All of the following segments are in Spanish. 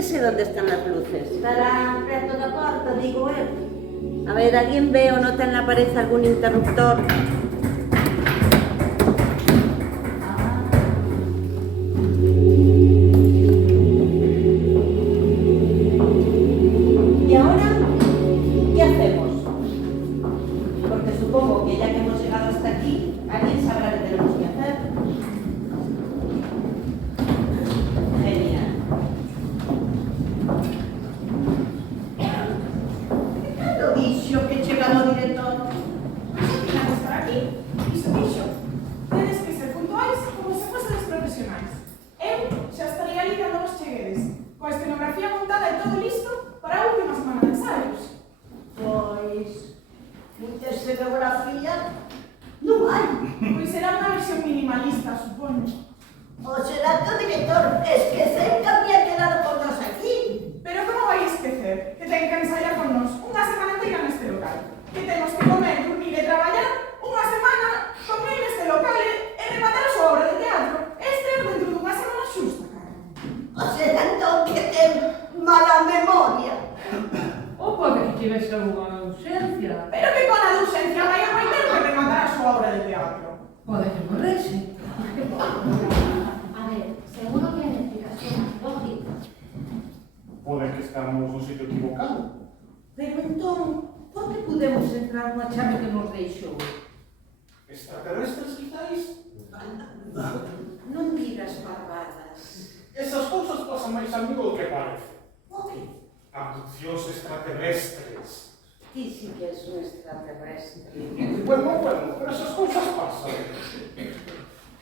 que sé dónde están las luces. Estarán preto da porta, digo eu. A ver, ¿alguien ve o nota en la pared algún interruptor? ¿Y ahora qué hacemos? Porque supongo que ya que hemos llegado hasta aquí, alguien sabrá qué tenemos que hacer. Genial. Cando dixo que chegaba o director? Tienen que estar aquí. Iso dixo. Tedes que ser puntuais como se fosedes profesionais. Eu xa estarei ali cando vos cheguedes, coa escenografía montada e todo listo para a última semana de ensaios. Pois, muita escenografía non hai. Pois será unha versión minimalista, supoño. O será que o director esqueceu que había quedado con nos aquí. Pero como vai esquecer que ten que ensaiar con nos unha semana inteira neste local? Que temos que comer, dormir e traballar unha semana con él neste local e rematar a súa obra de teatro e estrear dentro dunha semana xusta, cara. O será entón que ten mala memoria. Ou pode que tivese alguna ausencia. Pero que con a ausencia vai a ter que rematar a súa obra de teatro. Pode que morrese. A ver, seguro que hai explicación lógica. Pode que estamos no sitio equivocado. Pero entón, por que podemos entrar na chave que nos deixou? Extraterrestres, quizáis? Non digas barbadas. Esas cousas pasan máis a miúdo do que parece. O que? Abduccións extraterrestres. Ti si que és un extraterrestre. Bueno, pero esas cousas pasan.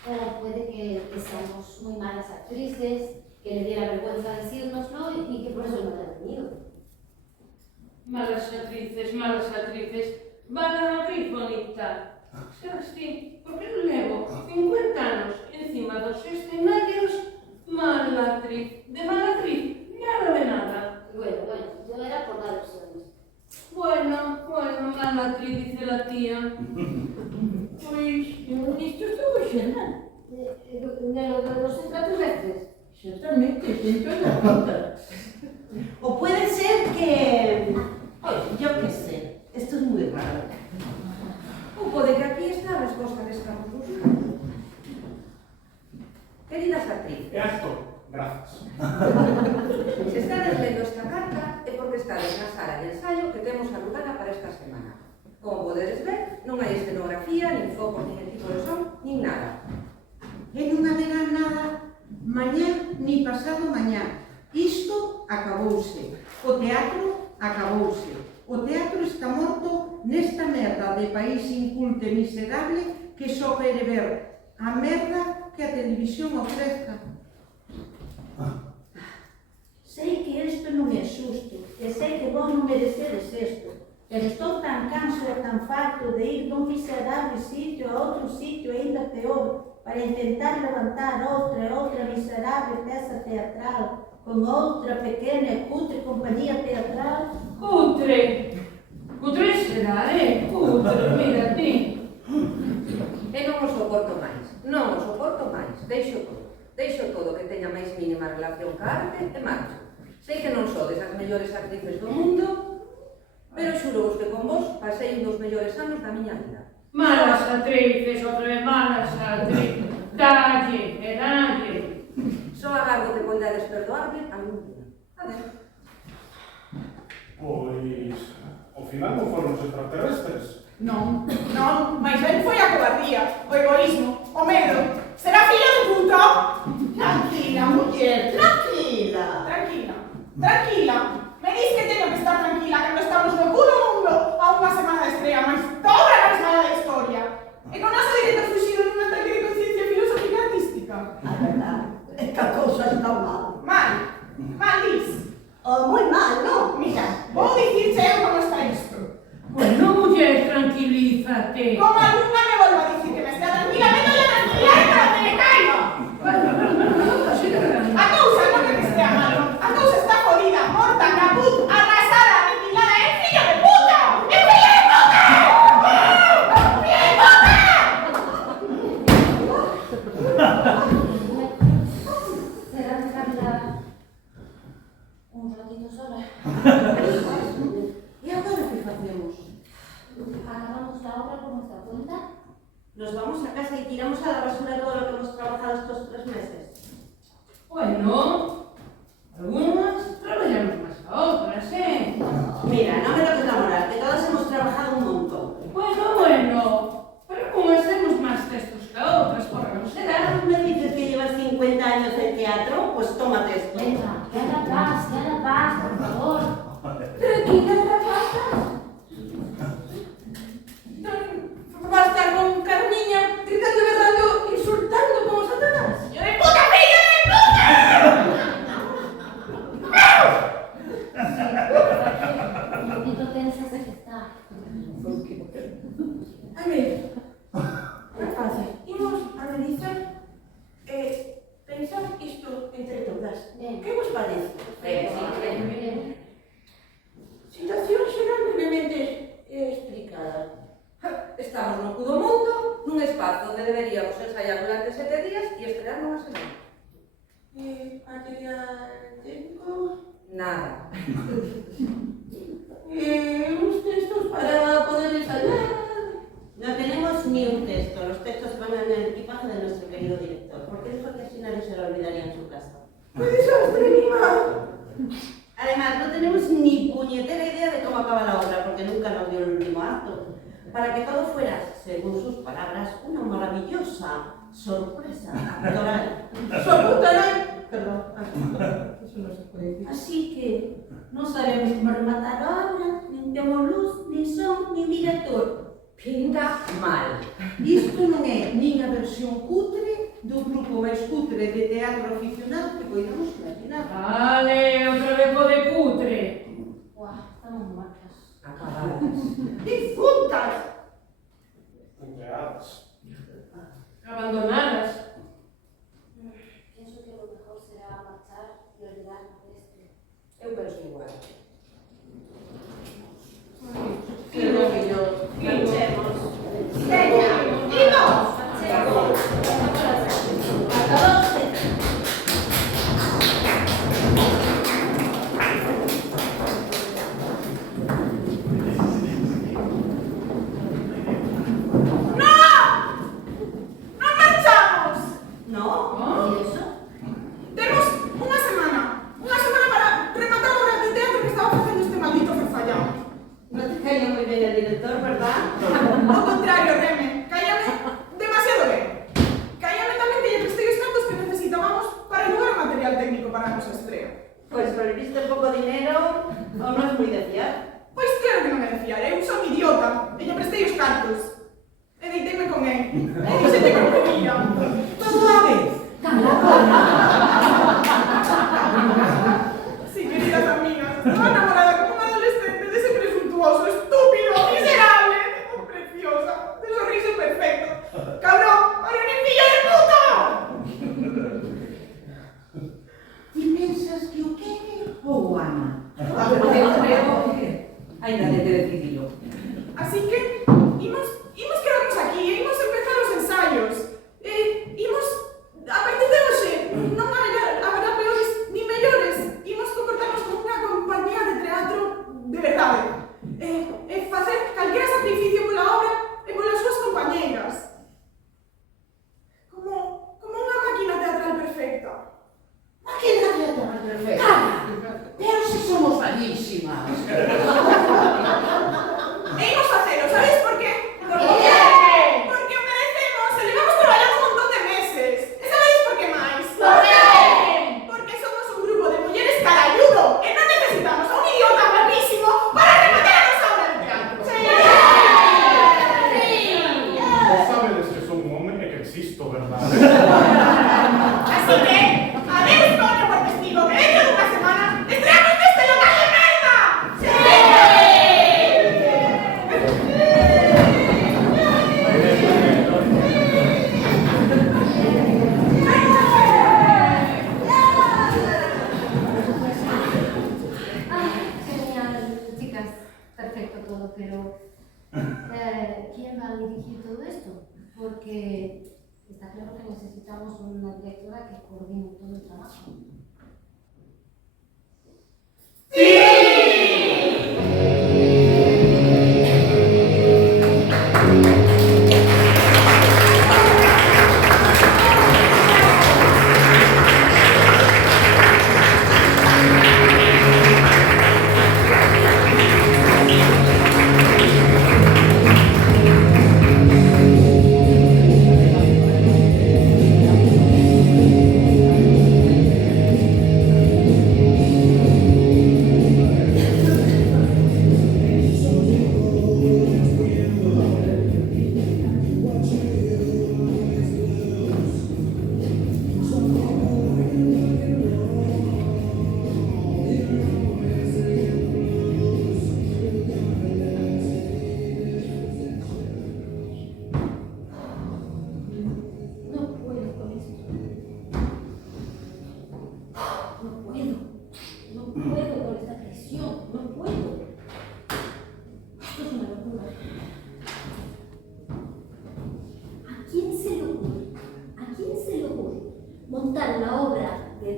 O puede que seamos muy malas actrices, que le diera vergüenza decírnoslo y que por eso no haya venido. Malas actrices, malas actrices. Mala actriz bonita. Xa así, porque non levo 50 anos encima dos escenarios. Mala actriz. De mala actriz, nada de nada. Bueno, yo era por dar opciones. Bueno, mala actriz, dice la tía. Pois, isto estou xenal. De los extraterrestres. Exactamente, siento la puta. O puede ser que... yo qué sé, esto es muy raro. Ou pode que aquí está a resposta que estamos buscando. Queridas actrices, É actor. Grazas. se estades lendo esta carta é porque estades na sala de ensaio que temos alugada para esta semana. Como podedes ver, non hai escenografía, nin focos, nin equipo de son, nin nada. E non haberá nada mañá ni pasado mañá. Isto acabouse. O teatro acabouse. O teatro está morto nesta merda de país inculte e miserable que só quere ver a merda que a televisión ofrezca. Sei que isto non é xusto, e sei que vos non merecedes isto, pero estou tan canso e tan farto de ir dun miserable sitio a outro sitio ainda peor para intentar levantar outra miserable peça teatral con outra pequena e cutre compañía teatral. Cutre! Cutre será, Cutre, mira ti. E non o soporto máis, non o soporto máis, deixo todo que teña máis mínima relación ca arte e marcho. Sei que non sodes as mellores actrices do mundo, pero xuro que con vos pasei un dos mellores anos da miña vida. Malas actrices, outra vez malas actrices. Dalle, dalle. Só agardo que poidades perdoarme algún día. Adeus. Pois, ao final non foron os extraterrestres. Non, mais ben foi a cobardía, o egoísmo, o medo. Será fillo de puta? Tranquila, muller, tranquila. Tranquila. Me dis que teño que estar tranquila cando estamos no puto mundo a unha semana de estrella máis toda a máis mala da historia. E con noso director fuxido nun ataque de conciencia filosófica e artística. A verdade, é que a cousa está mal. Mal dis. Moi mal, non? Mira, vou dicirche eu como está isto. Bueno, muller, tranquilízate. Como algunha me volva a dicir que me estea tranquila, meto ya tranquilidade para que me caiga. A cousa non é que estea mal, a cousa está jodida, morta, caput, arrasada, aniquilada, é fillo de puta! É fillo de puta! ¡Fillo de puta! Será de Navidad. E agora que facemos? Acabamos la obra por nuestra cuenta. Nos vamos a casa y tiramos a la basura todo lo que hemos trabajado estos 3 meses. Bueno, algunas trabajamos más que otras, ¿eh? Mira, no me toques la moral, que todas hemos trabajado un montón. Bueno, pero como hacemos más textos que otras, por no será. ¿Me dices que llevas 50 años en teatro? Pues tómate esto. Venga, que haga paz, por favor. Tranquila, Rafa. Va a estar con Carmiña gritando, berrando, insultando como Satanás. ¡Yo de puta filla Un poquito tensa se está. A ver, moi fácil. Imos analizar pensar isto entre todas. Ben. Que vos parece? Ben. Situación xeral brevemente explicada. Estamos no cu do mundo, nun espazo onde deberíamos ensaiar durante 7 días e estrear nunha semana. Material técnico. Nada. Uns textos para poder ensayar. No tenemos ni un texto. Los textos van en el equipaje de nuestro querido director. Porque dijo que así nadie se lo olvidaría en su casa. ¡Qué desastre, Mima! Además, no tenemos ni puñetera idea de cómo acaba la obra, porque nunca nos dio el último acto. Para que todo fuera, según sus palabras, una maravillosa sorpresa actoral. Perdón. Eso no se puede decir. Así que no sabemos cómo rematar la obra, ni tenemos luz, ni son, ni director. Pinta mal. Isto non é nin a versión cutre do grupo máis cutre de teatro aficionado que poidamos imaginar. Vale, otra vez de cutre. Buah, estamos muertas. Acabadas. ¡Difuntas! Empleadas. Abandonadas. Pienso que lo mejor será marchar y olvidarnos de esto. Eu penso igual. Marchemos. ¡Venga! ¡Imos! Hasta 12. ¡No marchamos! ¿No? ¿Y eso? Temos unha semana para rematar a obra de teatro que estaba facendo este maldito farfallao. No te cae muy bien el director, ¿verdad? Ao contrario, Reme, cállame demasiado ben. Cállame tamén que lle prestei os cartos que necesitábamos para alugar o material técnico para a nosa estrela. Pues con el visto poco dinero, o no es muy de fiar. Pois claro que non me de fiar, eu son idiota e lle prestei os cartos. E deiteime con él. E dixete que non quería. Todo a vez. Sí, queridas amigas, estaba enamorada como un adolescente de ese presuntuoso, estúpido, miserable, tipo preciosa, de sonriso perfecto. ¡Cabrón! ¡Ahora un fillo de puta! Ti pensas que o quere ou o ama? Eu creo que ainda de decidilo. Así que, imos quedarnos aquí, imos empezar os ensayos. Imos, a partir de hoxe, non haberá peores ni mellores. Imos comportarnos como unha compañía de teatro de verdade. E facer calquera sacrificio pola obra e polas súas compañeiras. Como unha máquina teatral perfecta. Máquina teatral perfecta. Pero se somos malísimas. E imos facelo, sabéis por qué? ¿Por qué? Porque o merecemos, e levamos traballando un montón de meses. E sabéis por que máis? ¿Por qué? Porque somos un grupo de mulleres caralludo e non necesitamos a un idiota guapísimo para rematar a nosa obra de teatro. Vos sabedes que son un hombre e que existo, verdad? Así que, adeus, coño, por testigo, que dentro dunha semana estreamos neste local de merda. Genial, chicas, perfecto todo, pero ¿quién va a dirigir todo esto? Porque está claro que necesitamos una directora que coordine todo el trabajo. ¡Sí!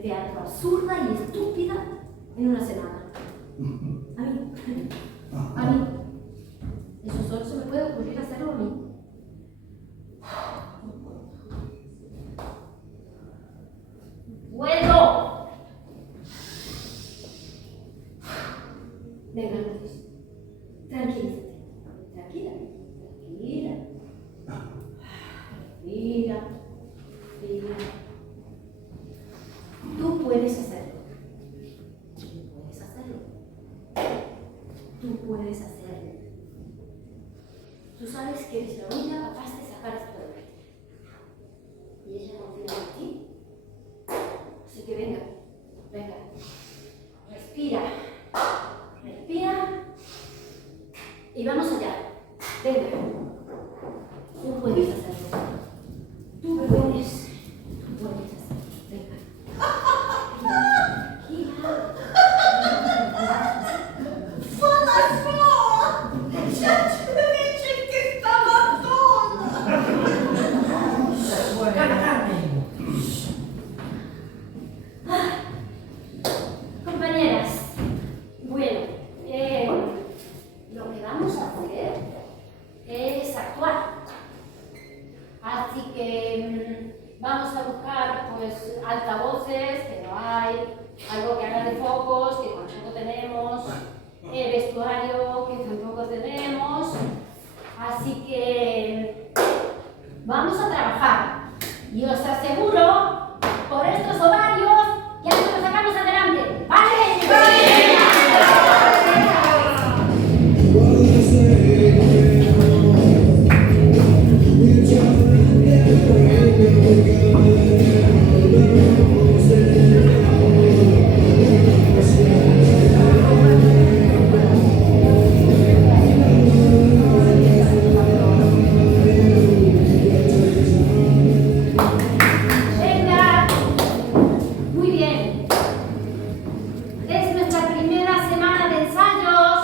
teatro absurda y estúpida en una semana. A mí. Eso solo se me puede ocurrir hacerlo a mí. ¡Puedo! Venga, Luis. Tranquilízate. Tranquila. Respira. Tú puedes hacerlo. Tú puedes hacerlo. Tú sabes que eres la única capaz de sacar esto adelante. Y ella confía en ti. Así que venga. Respira. Y vamos allá. Venga. Tú puedes hacerlo. Tú puedes hacerlo. Venga. Compañeras, bueno, lo que vamos a hacer es actuar. Así que vamos a buscar pues altavoces, que no hay, algo que haga de focos, que tampoco tenemos, vestuario, que tampoco tenemos. Así que vamos a trabajar. Y os aseguro, por estos ovarios, ya nos lo sacamos adelante. ¡Vale! Venga. Muy bien. Es nuestra primera semana de ensayos,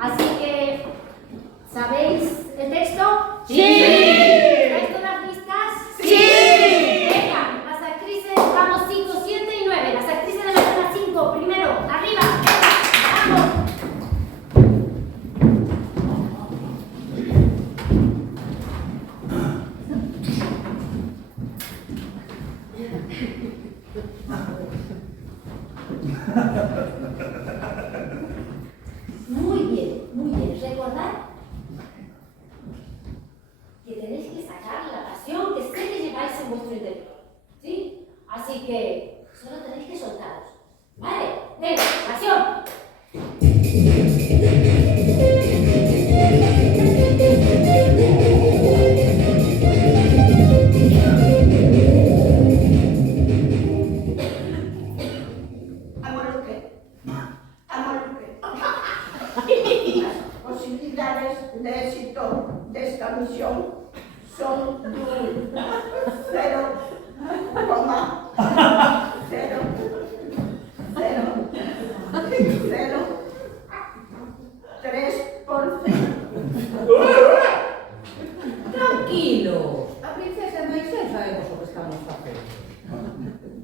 así que ¿sabéis el texto? ¡Sí! ¿Estáis todas listas? ¡Sí! Venga, las actrices, vamos 5, 7 y 9. Las actrices de la escena 5, primero, arriba. ¡Vamos! Muy bien. Recordad que tenéis que sacar la pasión que sé que lleváis en vuestro interior. ¿Sí? Así que solo tenéis que soltaros. ¿Vale? Venga, pasión. Las posibilidades de éxito de esta misión son de un 0,003%. Tranquilos. A princesa Maisel sabemos o que estamos facendo.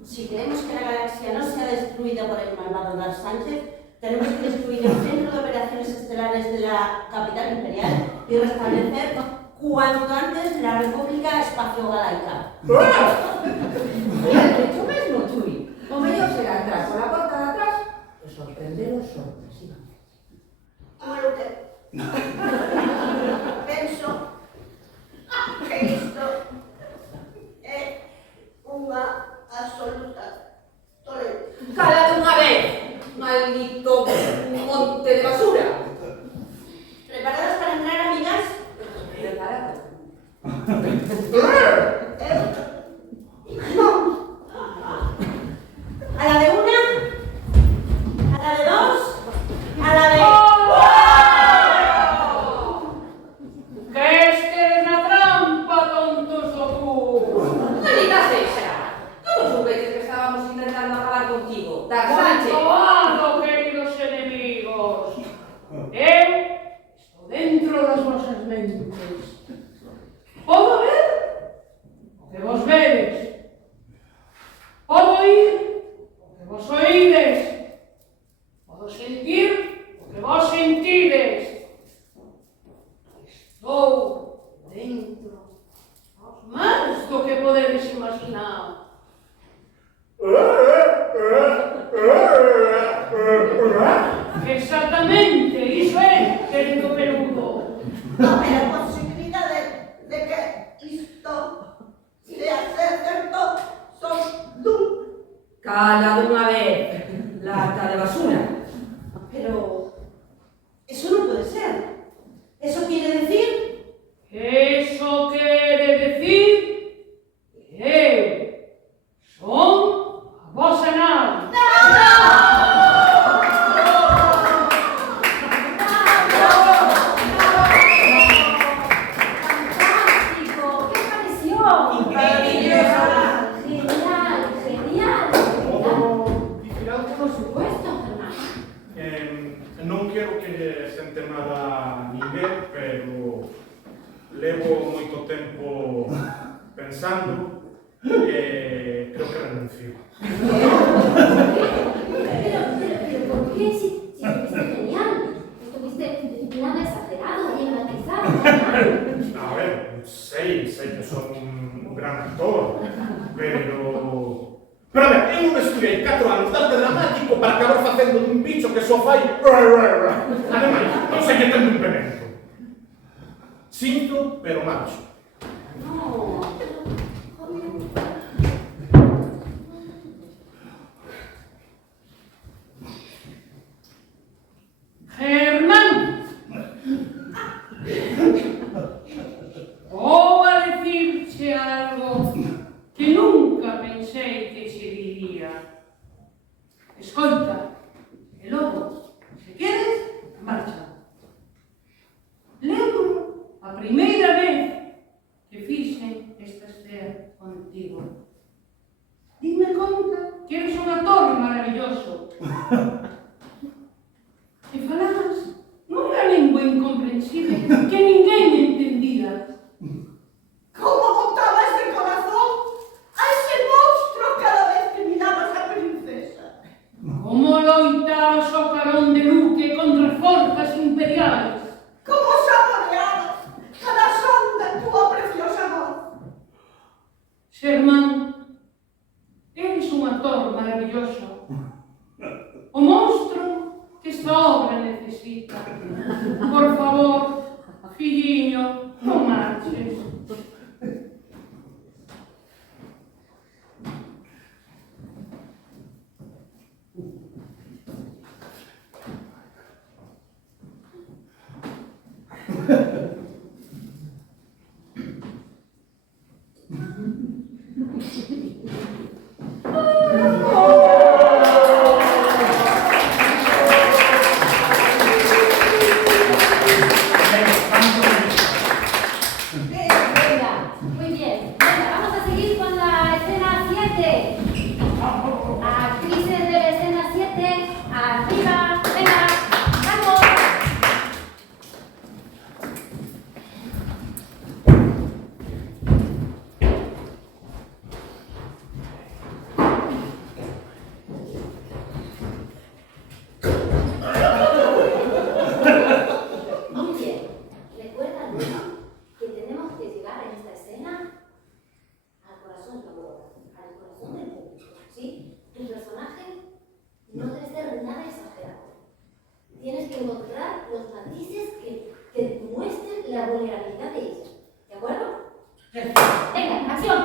Si queremos que la galaxia no sea destruida por el malvado Dark Sánchez, tenemos que destruir el centro de operaciones estelares de la capital imperial y restablecer cuanto antes la República Espacio-Galaica. Mira, de hecho mesmo, Chuy. O mellor será atrás, por la porta de atrás, e sorprender os sorpresivamente. Penso que isto é unha absoluta tolencia. ¡Cala de unha vez! ¡Maldito monte de basura! ¿Preparados para entrar, amigas? Preparado. A la de una, a la de dos, a la de... Que este es la trampa, tontos locos. ¡Maldita sea! ¿Cómo supiste que estábamos intentando acabar contigo? Dark Sánchez. ¡Acabado, queridos enemigos! Estoy dentro de las vuestras mentes. ¿Puedo ver? Que vos Exactamente, iso é, querido peludo. Cabe a posibilidade de que isto sea certo son dun. Cala dunha vez, lata de basura. Pero eso non pode ser. Eso quiere decir Eso quere decir que eu son a vosa nai. ¡Fantástico! ¿Qué pareció? Increíble. Genial, genial. Podo dicir algo? Por supuesto, Germán. Non quero que lle sente nada a ninguén, pero levo moito tempo pensando e creo que renuncio. Pero, ¿por qué? Si estuviste genial. Estuviste nada exagerado, bien matizado, genial. A ver, sei que son un gran actor, pero a ver, eu non estudei 4 anos de arte dramático para acabar facendo dun bicho que só fai... Ademais, non sei que ten un implemento. Sinto, pero marcho. No, Germán, vou a decirche algo que nunca pensei que che diría. Escoita, e logo, se queres, marcha. Lembro a primeira vez que fixen esta escena contigo. Dime conta que eres un actor maravilloso. E falabas nunha lingua incomprensible que ninguén entendía. Como botabas de corazón a ese monstruo cada vez que mirabas a princesa. Como loitabas ao carón de Luque contra forzas imperiais. Como saboreabas cada son da túa preciosa voz. Germán, eres un actor maravilloso. O monstro que esta obra necesita. Por favor, filliño, non marches. venga, muy bien. Venga, vamos a seguir con la escena 7. Actrices de la escena 7, arriba, venga, vamos. Muy bien. Recuerda, Luna, que tenemos que llegar en esta escena al corazón de la boda, al corazón del público, ¿sí? Tu personaje no debe ser nada exagerado. Tienes que encontrar los matices que muestren la vulnerabilidad de ella. ¿De acuerdo? Venga, acción.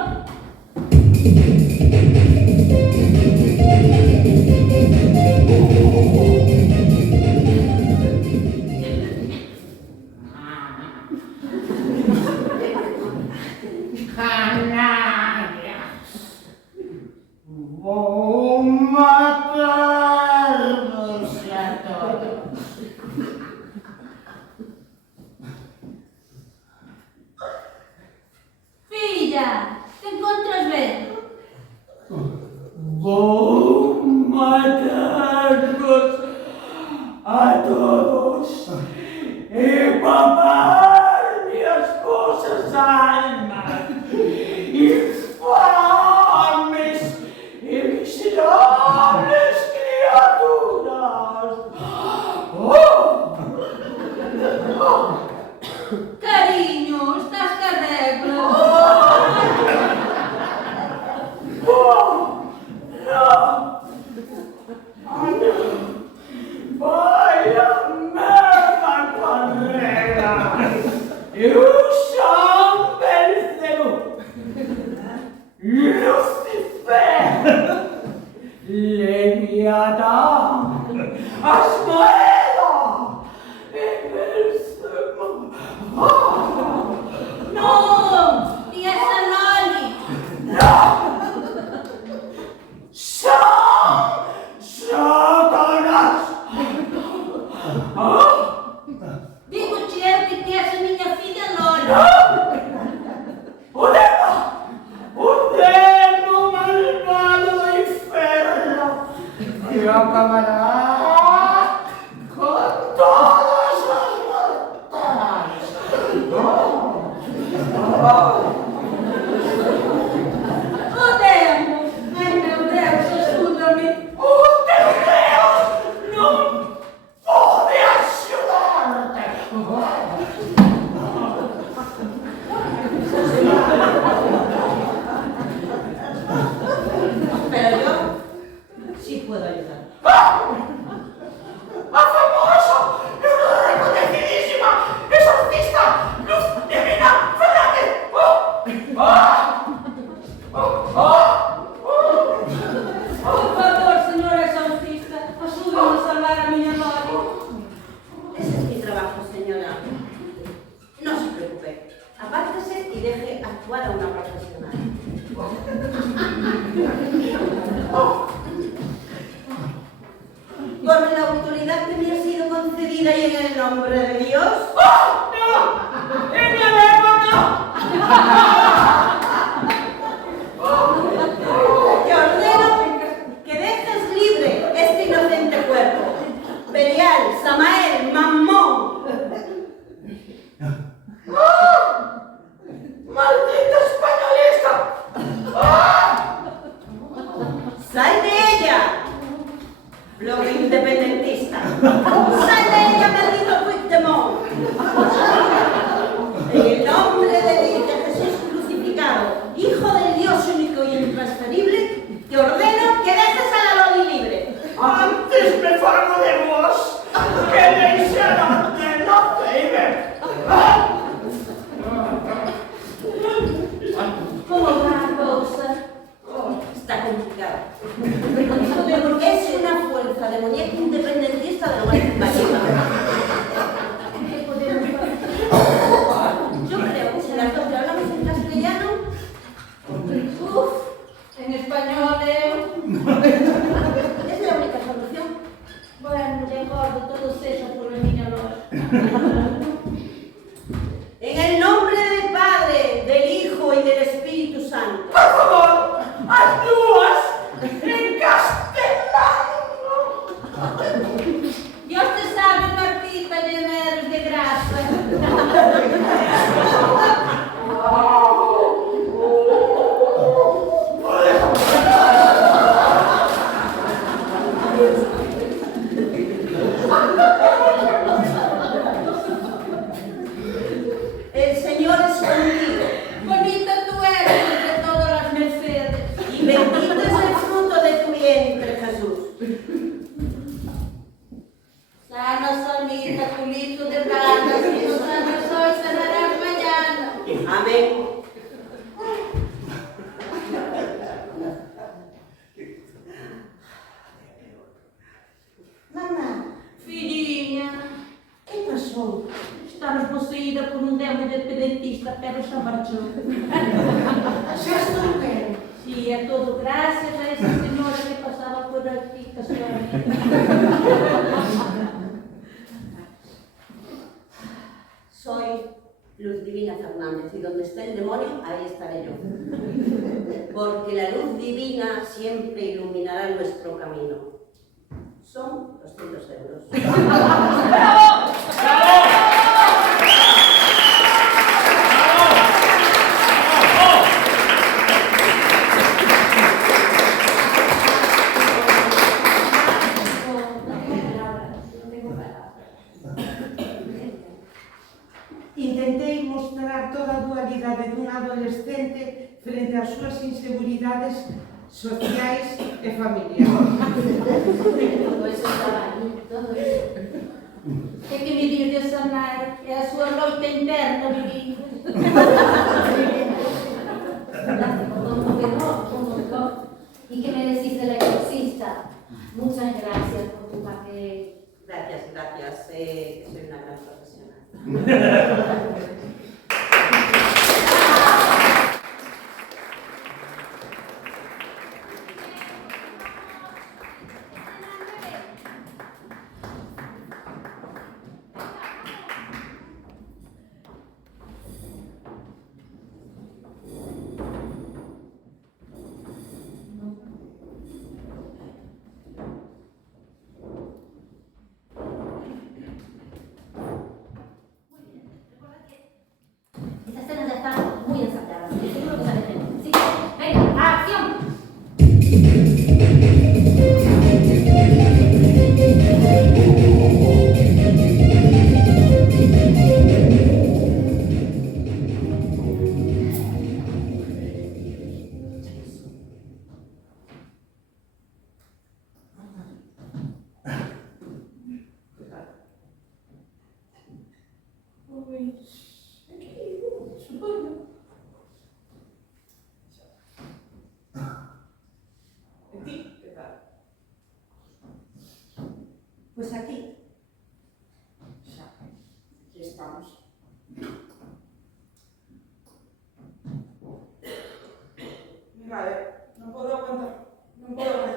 Canallas, vou matarvos a todos. Filla, te encontras ben? Vou matarvos a todos e mamar minhas vosas almas, infames e miserables criaturas. Cariño, estás que arreglas. Vai casualidad que me ha sido concedida y en el nombre de Dios? ¡Oh, no! ¡En el ego no! Te ordeno que dejes libre este inocente cuerpo. Belial, Samael, Mamón. ¡Ah! ¡Maldita españolista! ¡Ah! ¡Sal de ella! Bloque independentista. ¡Sal de ella, maldito Puigdemont! En el nombre de Jesús crucificado, Hijo del Dios único y intransferible, te ordeno que dejes a la Loli libre. Antes me fago de vos que deixaron de la Faber. ¡Ah! ¿Cómo va la cosa? Está complicado. Es una fuerza demoníaca independentista de lo más española. ¿Qué podemos hacer? Yo creo que si las dos le hablamos en castellano, en español, es la única solución. Bueno, de acuerdo, todos esos por el niño En el nombre del Padre, del Hijo y del Espíritu Santo. Por favor, actúas en castellano. Dios te salve, Martita, llena eres de gracia. El Señor es contigo. Bonita tú eres entre todas las mercedes. Y bendito es el fruto de tu vientre, Jesús. Sana, sanita, culito de rana, si no sanas hoy, sanarás mañana. Amén. Mamá. Filhinha. ¿Qué pasó? Estabas poseída por un demonio independentista, pero se marchó. Xa estou ben. Sí, é todo gracias a esa señora que pasaba por aquí, casualmente. Soy Luz Divina Fernández y donde esté el demonio, ahí estaré yo. Porque la luz divina siempre iluminará nuestro camino. Son 200 euros. ¡Bravo! Intentei mostrar toda a dualidade dun adolescente frente ás súas inseguridades sociais e familiares. Todo eso estaba aí, todo eso. É que me diz de sanar, é a súa loita interna, Vivi. ¿Y qué me decís del exorcista? Muchas gracias por tu papel. Gracias, gracias. Soy una gran profesional. Estas escenas ya están muy ensayadas. Estoy seguro que sale bien. Sí, venga, acción. Pues aquí. Aquí estamos. Mirad, non podo aguantar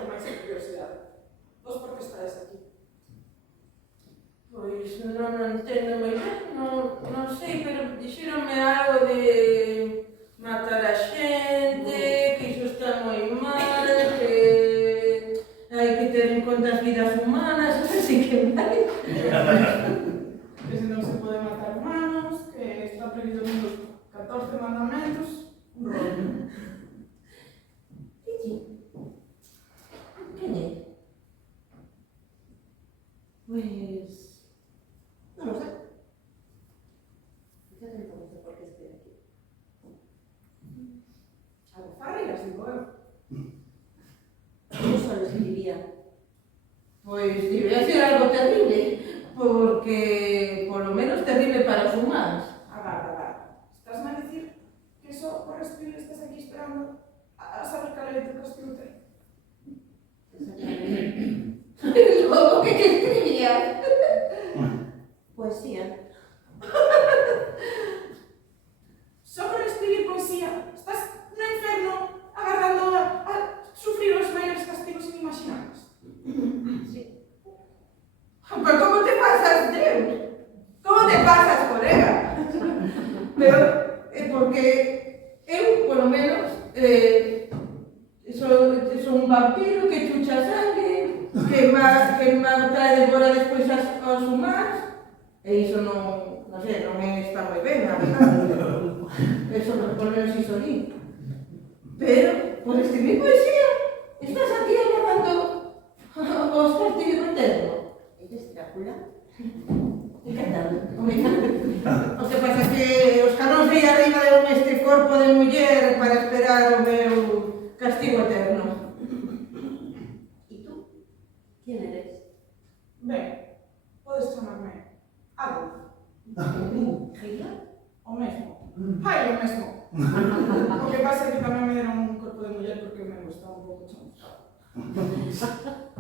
máis a curiosidade. Vos por que estáis aquí? Pois non entendo moi ben, non sei, pero dixeronme algo de matar a xente, que iso está moi mal, que hai que ter en conta as vidas humanas, así que vai. Que se non se pode matar humanos, que está prohibido en los 14 mandamentos, un rollo. Quen é? Pues... non lo sé. Fíjate entonces por qué estoy aquí. Alfarreras, digo eu. Yo solo escribía. Pois debería ser algo terrible, porque por lo menos terrible para os humanos. Agarda. Estás-me a dicir que só por escribir estás aquí esperando a saber cal é o teu castigo ter? Logo, que escribiría? Poesía. Só por escribir poesía estás no inferno agardando a sufrir os maiores castigos inimaginables. Pero como te pasas, Deus? Como te pasas, colega? Pero é porque eu, polo menos, son un vampiro que chucha sangue, que trae devora despois aos humanos, e iso non sei, non está moi ben, a verdade. Eso polo menos iso di. Pero, por escribir poesía, estás aquí agardando os castigos eternos. ¿Eres Drácula? Encantado. O que pasa que os caróns aí arriba deu este corpo de muller para esperar o meu castigo eterno. ¿Y tú? ¿Quién eres? Ben, podes chamarme Adolf. ¿Hitler? O mesmo. Ai, o mesmo. O que pasa é que tamén me deron un corpo de muller porque me gustaba un pouco chamuscado.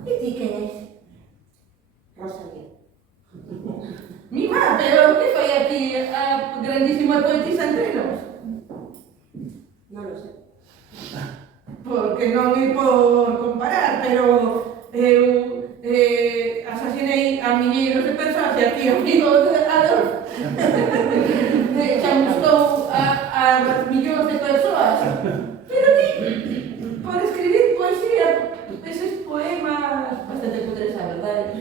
¿Y ti quién es? Rosalía. Mima, pero que fai aquí a grandísima poetisa entre nós? No lo sé. Porque non é por comparar, pero eu asasinei a milleiros de persoas e aquí o amigo de Adolf chamuscou a millóns de persoas. Pero ti, por escribir poesía, eses poemas bastante cutres, a verdade,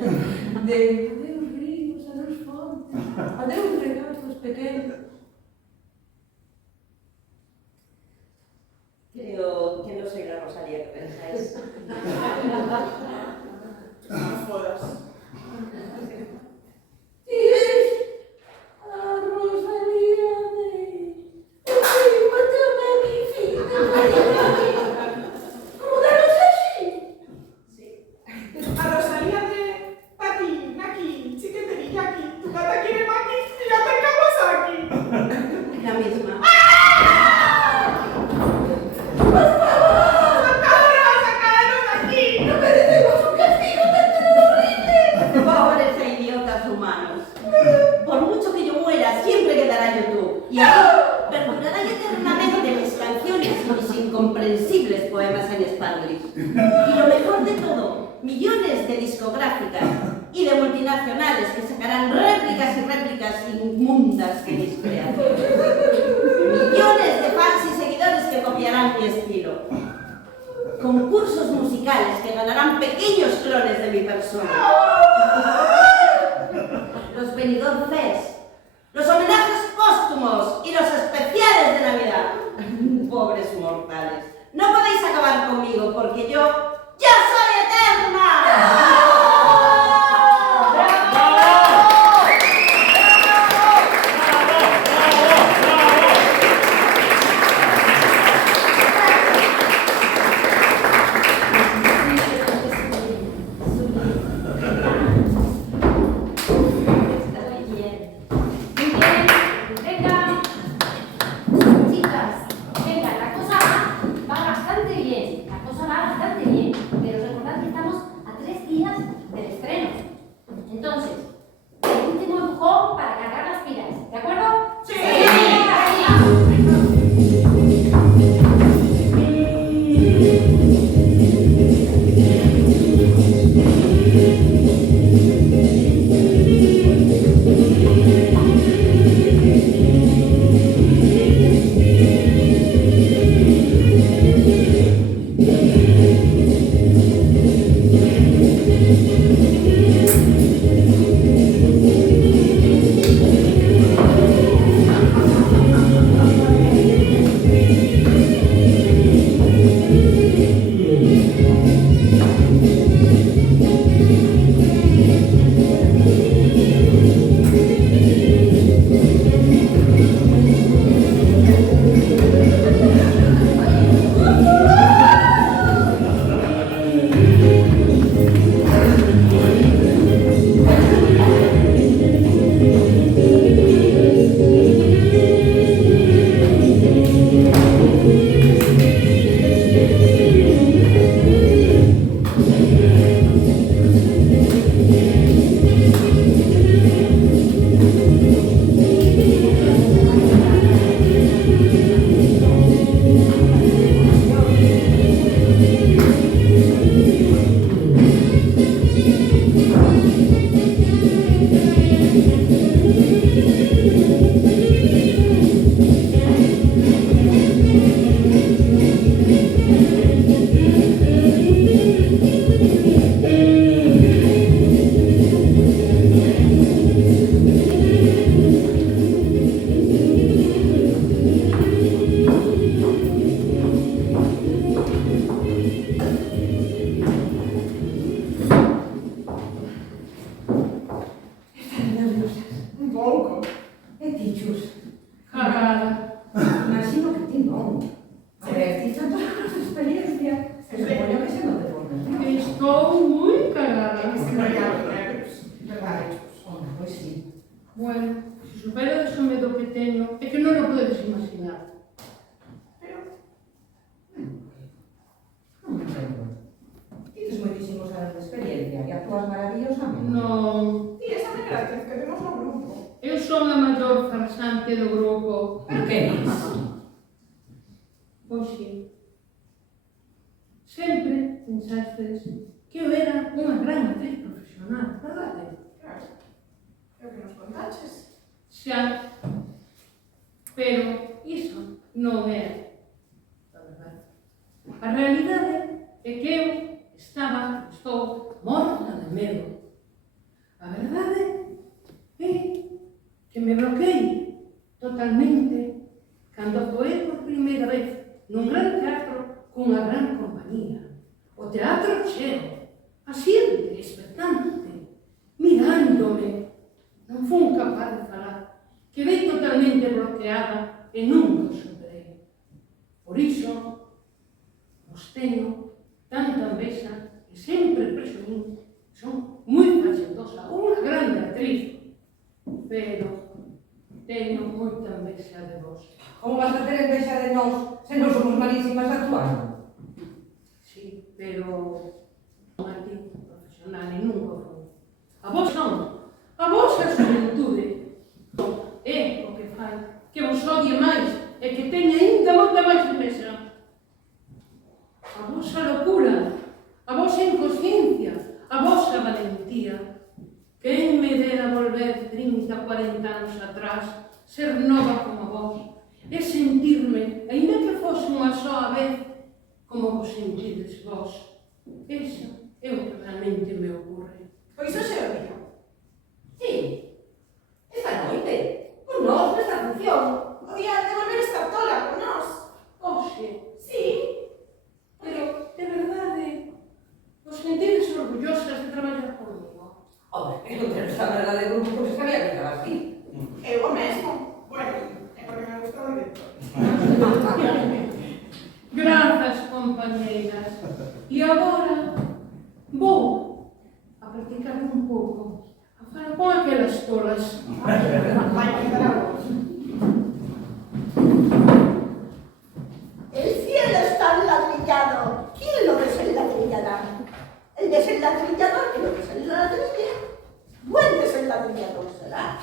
de adeus ríos, adeus fontes, adeus regatos pequenos. Creo que no soy la Rosalía que pensáis. Non fodas. Ti és a Rosalía de... Mátame a mi filha, como danos así? A Rosalía de Pati, Naki, Chiqueteri, Yaki, tu gata quiere Maki, fíjate en Kawasaki. La misma. ¡Sacaros de aquí! ¡No merecemos un castigo tan horrible! Pobres e idiotas humanos. Por mucho que yo muera, siempre quedará YouTube. Y ahí perdurará eternamente mis canciones y mis incomprensibles poemas en Spanglish. Y lo mejor de todo, millones de discográficas y de multinacionales que sacarán réplicas y réplicas inmundas de mis creaciones. Millones de fans y seguidores que copiarán mi estilo. Concursos musicales que ganarán pequeños clones de mi persona. Los Benidorm Fest, los homenajes póstumos y los especiales de Navidad. Pobres mortales, no podéis acabar conmigo porque yo ¡ya soy eterna! tichus? Cagada. Imagino que ti non. A ver, ti xa toda a experiencia. Que supoño que xa non te pones. Estou moi cagada. Verdade, home, pois sí. Bueno, se superades o medo que teño, é que non o podes imaginar. Non me entendo. Tites moitísimos anos de experiencia e actúas maravillosamente. Non. Ti, esa maneira que temos no grupo. Eu son a maior farsante do grupo. Pero que dis? Pois sí. Sempre pensastes que eu era unha gran actriz profesional, verdade? Claro. É o que nos contaches. Xa. Pero iso non é a verdade. A realidade é que eu estou morta de medo. A verdade é que me bloqueei totalmente cando actuei por primeira vez nun gran teatro cunha gran compañía. O teatro cheo, a xente expectante, mirándome. Non fun capaz de falar. Quedei totalmente bloqueada e nunca o superei. Por iso, os teño tanta envexa e sempre presumín que son moi fachentosa, unha grande actriz. Pero teño moita envexa de vos. Como vas a ter envexa de nós se non somos malísimas actuando? Sí, pero non actriz profesional e nunca foi. A vos non. A vosa xuventude é o que fai que vos odie máis e que teña ainda moita máis envexa. A vosa locura, a vosa inconsciencia, a vosa valentía. Quen me dera volver 30, 40 anos atrás, ser nova como vos, e sentirme, aínda que fose unha soa vez, como vos sentides vos. Eso é o que realmente me ocorre. Pois hoxe é o día. Sí. Esta noite. Con nós nesta función. O día de volver a estar tola con nós. Oxe, Sí. pero, de verdade, vos sentides orgullosas de traballar comigo? Home, eu non esa verdade de grupo porque sabía que estaba así. Eu o mesmo. Bueno, é porque me gustou o director. Grazas, compañeiras. E agora vou a practicar un pouco. A falar con aquelas tolas. Vai empezar a vos. El cielo está enladrillado. ¿Quién lo desenladrillará? El desenladrillador que lo desenladrille. Buen desenladrillador será.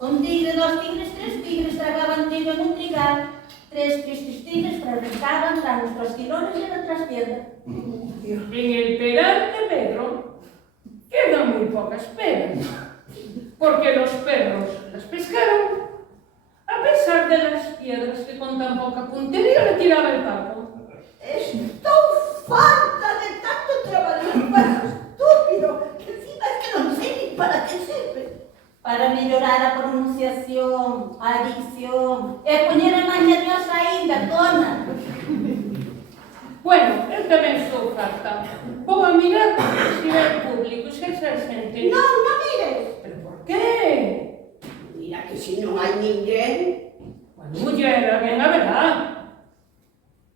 Un tigre, dos tigres, tres tigres tragaban trigo en un trigal. Tres tristes tigres predicaban tras nuestros tirones y nuestras piedras. En el peral de Pedro quedan muy pocas peras, porque los perros las pescaron, a pesar de las piedras que con tan poca puntería le tiraba el papo. Estou farta de tanto traballar para estúpido que encima es que non sei ni para que sirve. Para mellorar a pronunciación, a dicción e poñer a máis nerviosa ainda, dona. Bueno, eu tamén estou farta. Vou a mirar se é público, se é xente. Non, non mires. Pero por qué? Mira que si non hai ninguén. Bueno, muller, alguén haberá.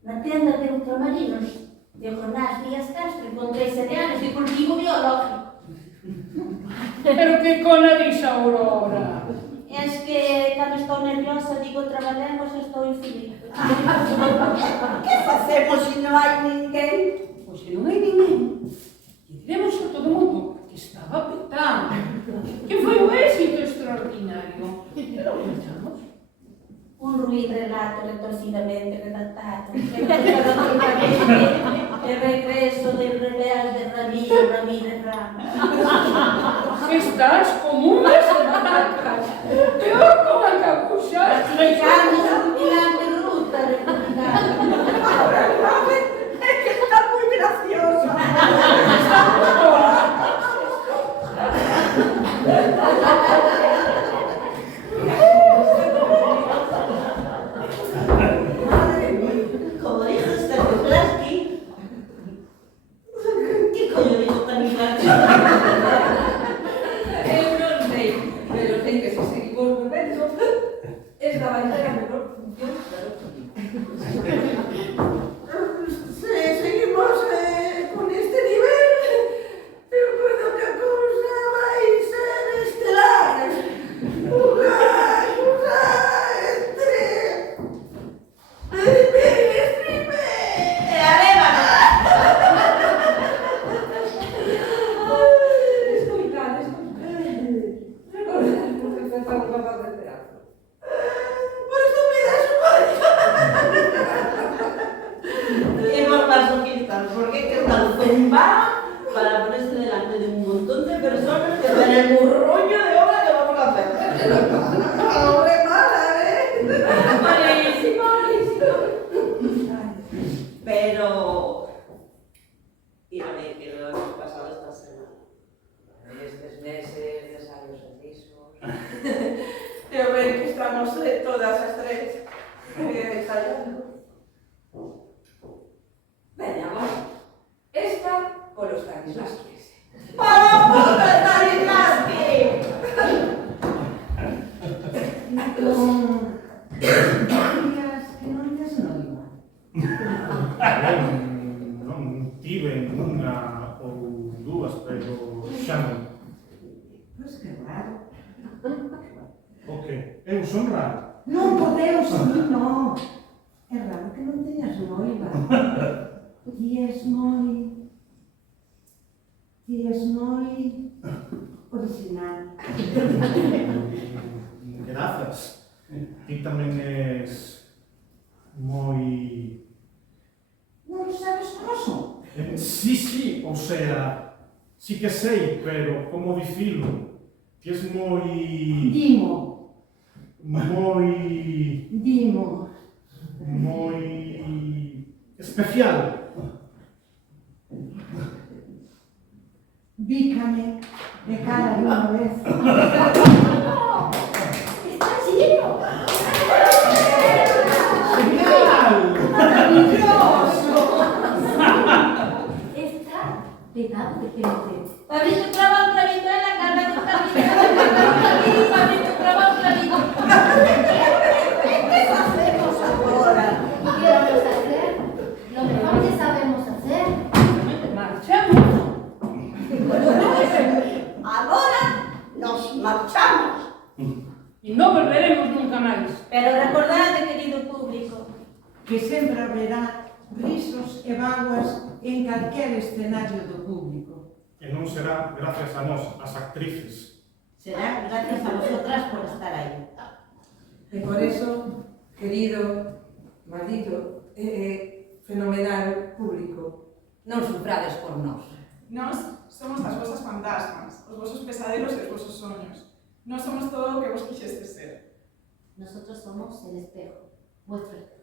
Na tenda de ultramarinos de Jonás Díaz Castro encontrei cereales de cultivo biológico. Pero que cola dis Aurora? Es que cando estou nerviosa digo trabalemos e estou infeliz. Que facemos se non hai ninguén? Pois se non hai ninguén, e diremos a todo mundo que estaba petado, que foi un éxito extraordinario. Pero o marchamos. Un ruíz relato retorcidamente redactado. El regreso del rebelde Ramírez Ramos. Estás como unhas vacas, peor como a capucha. Ratificamos a rutilante ruta republicana. Ahora sabe, é que está moi graciosa. Madre mía, como dijo Stanislavski, ¿qué coño dijo Stanislavski? Eu non sei, pero sei que se seguimos bebendo, el murruño de obra que vamos a hacer. ¡Hombre, mala, Malísimo, malísimo. Pero... Y a ver, que lo hemos pasado esta semana. Estes meses de sabios hechizos. Eu ver que estamos todas as tres ensayando. Veña, vamos. Esta polo Stanislavski. ¡Para puta Stanislavski! Días que non tes noiva. Non tive unha ou dúas, pero xa non. Pois que raro. O que? Eu son raro. Non podeu, sí, non. É raro que non teñas noiva. Ti és moi original. Grazas. Ti tamén és moi... Non sabes como son? Sí, o sea, sí que sei, pero como dicilo? Ti és moi... Dimo. moi especial. Bícame de cara de unha vez. Está chido. Genial! Maravilloso! Está pegado de gente. Pablito traba un clavito en la cara, un clavito, Pablito traba un clavito. ¿Qué hacemos ahora? ¿Y qué vamos a hacer? Lo mejor que sabemos hacer. Marchamos. Ahora nos marchamos. Y no volveremos nunca más. Pero recordade, querido público, Que sempre haberá risos e vaguas en calquer escenario do público. E non será gracias a nós, as actrices. será gracias a vosotras por estar aí. E por eso, querido, maldito, fenomenal público, non sufrades por nós. Nós somos as vosas fantasmas, os vosos pesadelos e os vosos soños. Nós somos todo o que vos quixestes ser. Nosotros somos el espejo, vuestro espejo.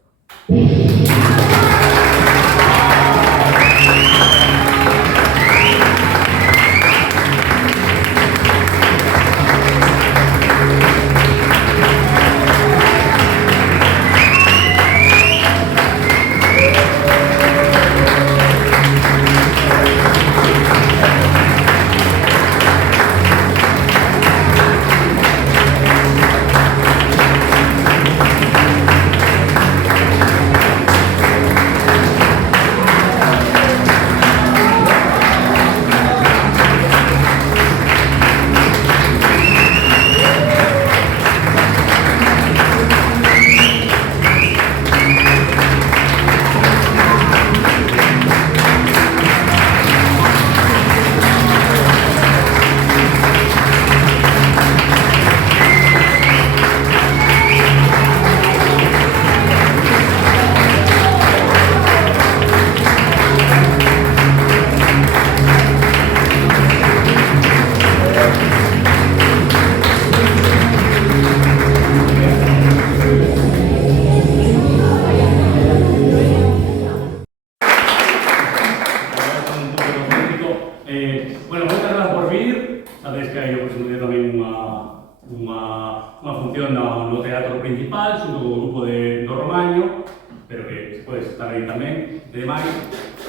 Bueno, moitas grazas por vir. Sabedes que hai o próximo día tamén unha función no teatro principal, xunto co grupo do Romaño, pero que se podes estar aí tamén, e demais.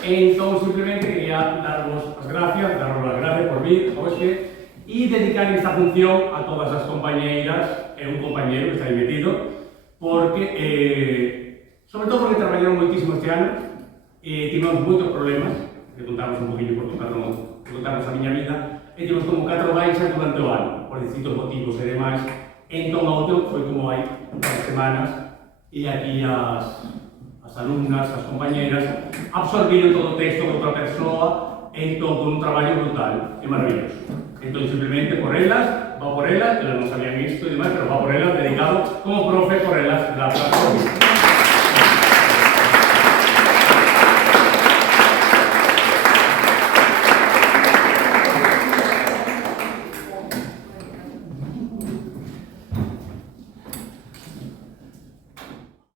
Entón, simplemente, quería darvos as gracias por vir hoxe e dedicar esta función a todas as compañeiras e un compañeiro que está aí metido, porque, sobre todo porque traballaron moitísimo este ano, tivemos moitos problemas, que contamos un poquinho por contarnos a miña vida, e tivemos como 4 baixas durante o ano, por distintos motivos e demais. Entón, a outro foi como hai un par de semanas, e aquí as alumnas, as compañeras, absorbiron todo o texto de outra persoa, entón, con un traballo brutal e maravilloso. Entón, simplemente por elas, va por elas, que non sabían isto e demais, pero va por elas, dedicado como profe por elas, grazas por isto.